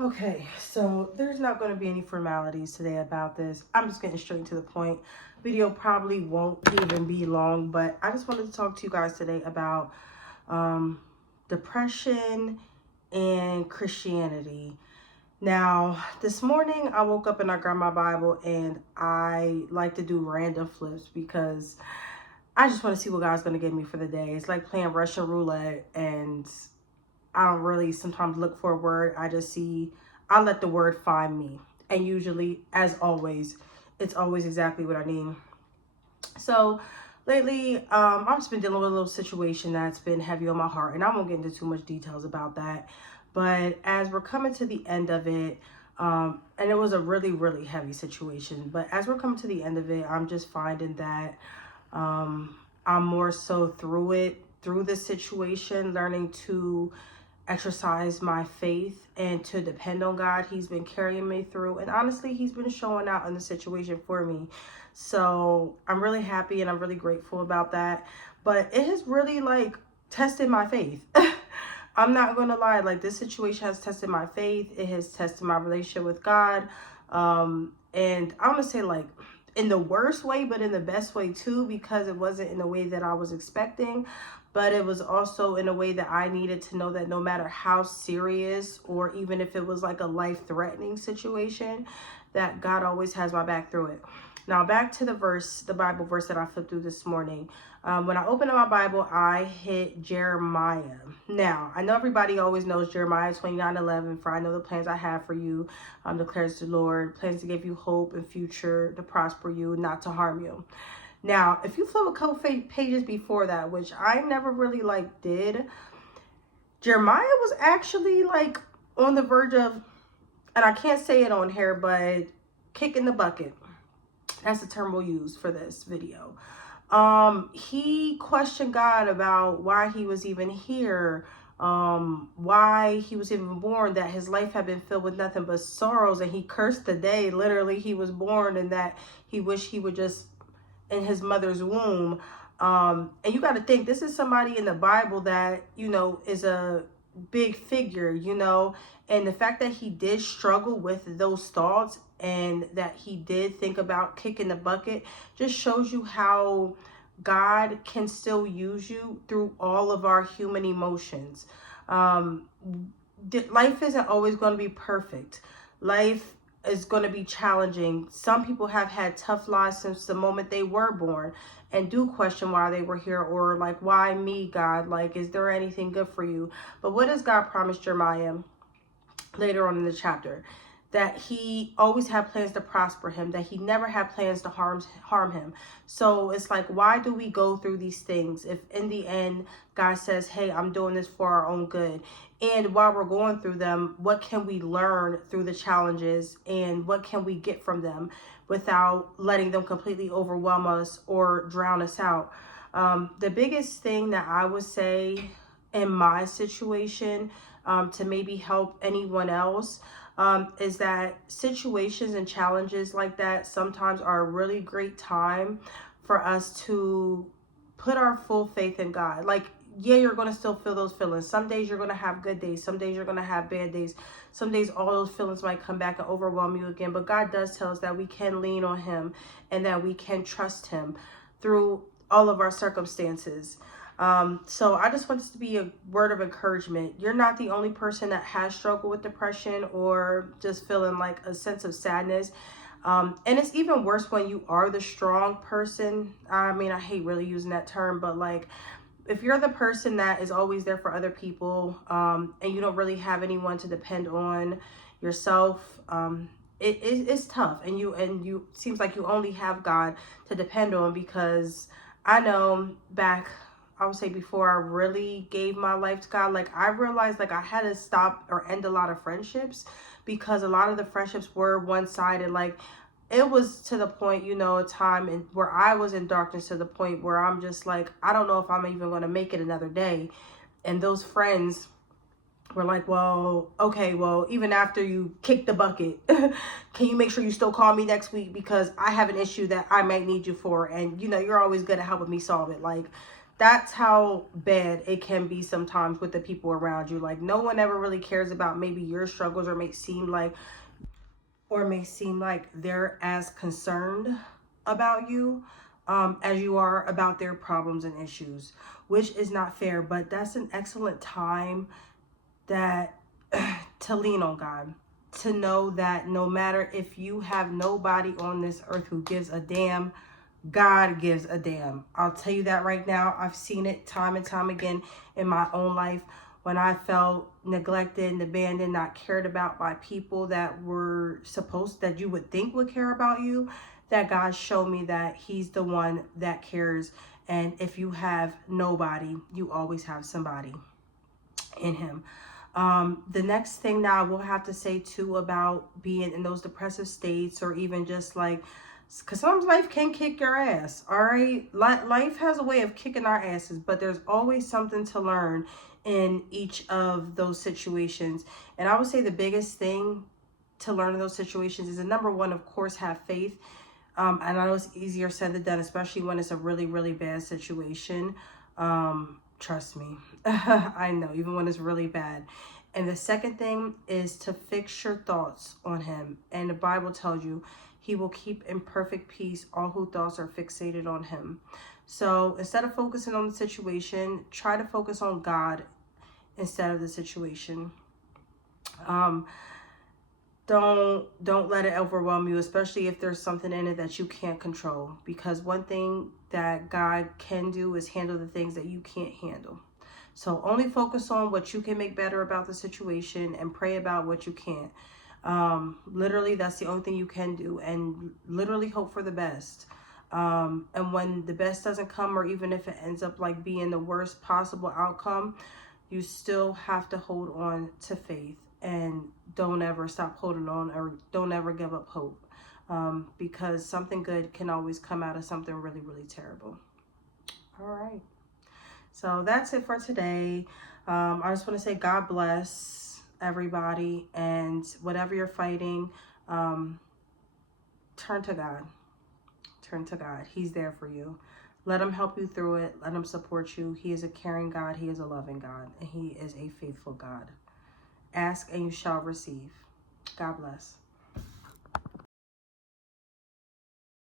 Okay, so there's not going to be any formalities today about this. I'm just getting straight to the point. Video probably won't even be long, but I just wanted to talk to you guys today about um, depression and Christianity. Now, this morning I woke up and I grabbed my Bible, and I like to do random flips because I just want to see what God's going to give me for the day. It's like playing Russian roulette, and I don't really sometimes look for a word. I let the word find me. And usually, as always, it's always exactly what I need. So lately, I've just been dealing with a little situation that's been heavy on my heart. And I won't get into too much details about that. But as we're coming to the end of it, and it was a really, really heavy situation. But as we're coming to the end of it, I'm just finding that I'm more so through this situation, learning to exercise my faith and to depend on God. He's been carrying me through, and honestly, He's been showing out in the situation for me. So I'm really happy and I'm really grateful about that. But it has really like tested my faith. I'm not gonna lie, like this situation has tested my faith. It has tested my relationship with God. And I want to say like in the worst way, but in the best way too, because it wasn't in the way that I was expecting, but it was also in a way that I needed to know that no matter how serious or even if it was like a life-threatening situation, that God always has my back through it. Now back to the Bible verse that I flipped through this morning. When I opened up my Bible, I hit Jeremiah. Now, I know everybody always knows Jeremiah 29:11. For I know the plans I have for you, declares the Lord, plans to give you hope and future, to prosper you, not to harm you. Now, if you flip a couple pages before that, which I never really like did, Jeremiah was actually like on the verge of, and I can't say it on here, but kicking the bucket. That's the term we'll use for this video. He questioned God about why he was even here, why he was even born, that his life had been filled with nothing but sorrows, and he cursed the day literally he was born, and that he wished he would just in his mother's womb. And you got to think, this is somebody in the Bible that, you know, is a big figure, you know, and the fact that he did struggle with those thoughts and that he did think about kicking the bucket just shows you how God can still use you through all of our human emotions. Um, Life isn't always going to be perfect. Life is going to be challenging. Some people have had tough lives since the moment they were born and do question why they were here, or like, why me, God? Like, is there anything good for you? But what does God promise Jeremiah later on in the chapter? That he always had plans to prosper him, that he never had plans to harm him. So it's like, why do we go through these things if in the end God says, hey, I'm doing this for our own good? And while we're going through them, what can we learn through the challenges, and what can we get from them without letting them completely overwhelm us or drown us out? The biggest thing that I would say in my situation, to maybe help anyone else, is that situations and challenges like that sometimes are a really great time for us to put our full faith in God. Like, yeah, you're going to still feel those feelings. Some days you're going to have good days. Some days you're going to have bad days. Some days all those feelings might come back and overwhelm you again. But God does tell us that we can lean on Him and that we can trust Him through all of our circumstances. So I just want this to be a word of encouragement. You're not the only person that has struggled with depression or just feeling like a sense of sadness. And it's even worse when you are the strong person. I mean, I hate really using that term, but like, if you're the person that is always there for other people, and you don't really have anyone to depend on yourself, it's tough. And you seems like you only have God to depend on, because I know back, I would say before I really gave my life to God, like I realized like I had to stop or end a lot of friendships, because a lot of the friendships were one-sided. Like, it was to the point, you know, a time where I was in darkness, to the point where I'm just like, I don't know if I'm even going to make it another day. And those friends were like, well, okay, well, even after you kick the bucket, can you make sure you still call me next week, because I have an issue that I might need you for, and you know, you're always good at helping me solve it. Like, That's how bad it can be sometimes with the people around you. Like, no one ever really cares about maybe your struggles, or may seem like they're as concerned about you as you are about their problems and issues, which is not fair. But that's an excellent time that to lean on God, to know that no matter if you have nobody on this earth who gives a damn, God gives a damn. I'll tell you that right now. I've seen it time and time again in my own life when I felt neglected and abandoned, not cared about by people that you would think would care about you, that God showed me that he's the one that cares. And if you have nobody, you always have somebody in him. The next thing now we'll have to say too about being in those depressive states, or even just like, because sometimes life can kick your ass, all right? Life has a way of kicking our asses, but there's always something to learn in each of those situations. And I would say the biggest thing to learn in those situations is, number one, of course, have faith. And I know it's easier said than done, especially when it's a really, really bad situation. Trust me, I know, even when it's really bad. And the second thing is to fix your thoughts on him. And the Bible tells you he will keep in perfect peace all whose thoughts are fixated on him. So instead of focusing on the situation, try to focus on God instead of the situation. Don't let it overwhelm you, especially if there's something in it that you can't control, because one thing that God can do is handle the things that you can't handle. So only focus on what you can make better about the situation, and pray about what you can't. Literally, that's the only thing you can do, and literally hope for the best. And when the best doesn't come, or even if it ends up like being the worst possible outcome, you still have to hold on to faith, and don't ever stop holding on, or don't ever give up hope, because something good can always come out of something really, really terrible. All right. So that's it for today. I just want to say God bless everybody, and whatever you're fighting, turn to God. Turn to God. He's there for you. Let him help you through it. Let him support you. He is a caring God. He is a loving God. And he is a faithful God. Ask and you shall receive. God bless.